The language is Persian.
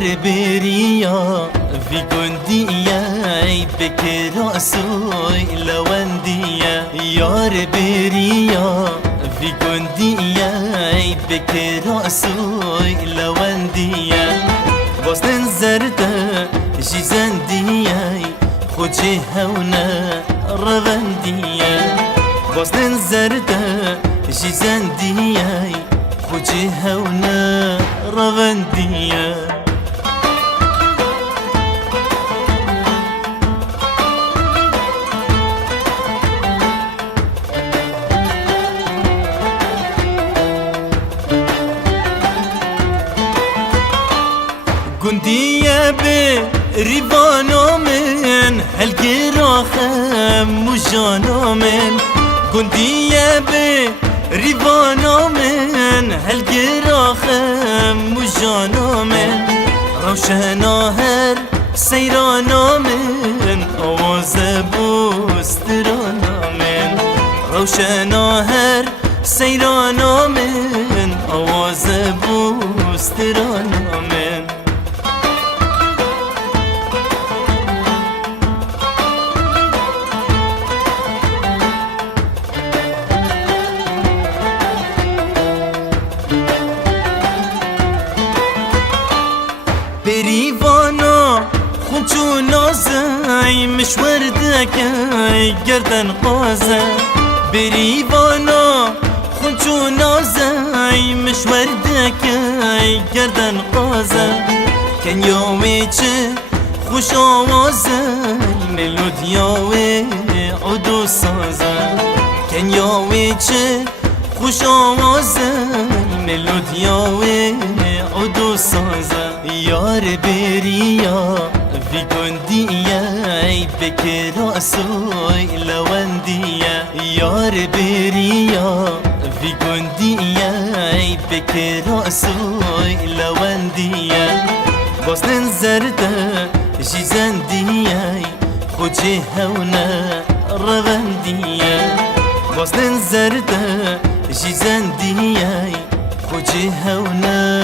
یار بریا وی گندیا بکر آسوی لوندیا یار بریا وی گندیا بکر آسوی لوندیا بازن زرده جیزندیا خوچه هونه روندیا بازن زرده جیزندیا خوچه هونه روندیا گندیه به ریوانا من هلگی راخم مجانا من گندیه به ریوانا من هلگی راخم مجانا من روشنا هر سیرانا من آواز بوسترانا من روشنا هر سیرانا من آواز بوسترانا من بریوانا خونچو نازای مشور دکای گردن قازه بریوانا خونچو نازای مشور دکای گردن قازه کنیاوی چه خوش آوازه ملودیاوی عدو سازه کنیاوی چه خوش آوازه ملودیاوی عدو سازه یار بریا وی گندیا بکر آسوی لوندیا یار بریا وی گندیا بکر آسوی لوندیا بازن زرده جیزندیا خوچه هونه روندیا بازن زرده جیزندیا خوچه هونه